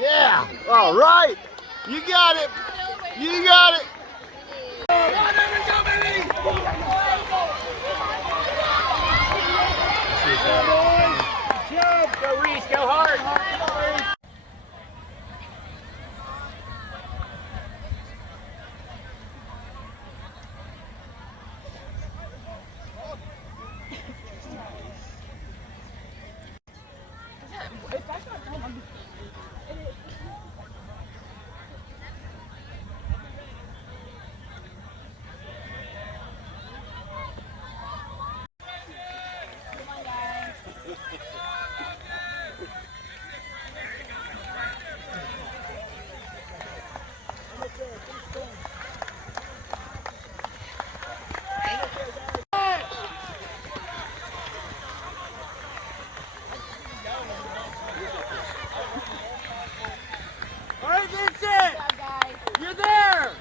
Yeah. All right. You got it. You got it. Go Reese, go hard. All right, Vincent! You're there!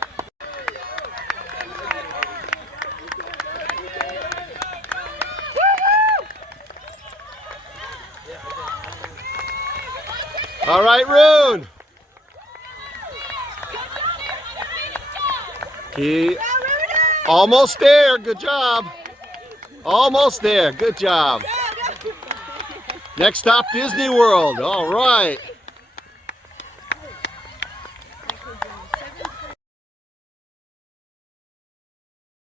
All right, Rune. Almost there. Good job. Almost there. Good job. Next stop, Disney World. All right.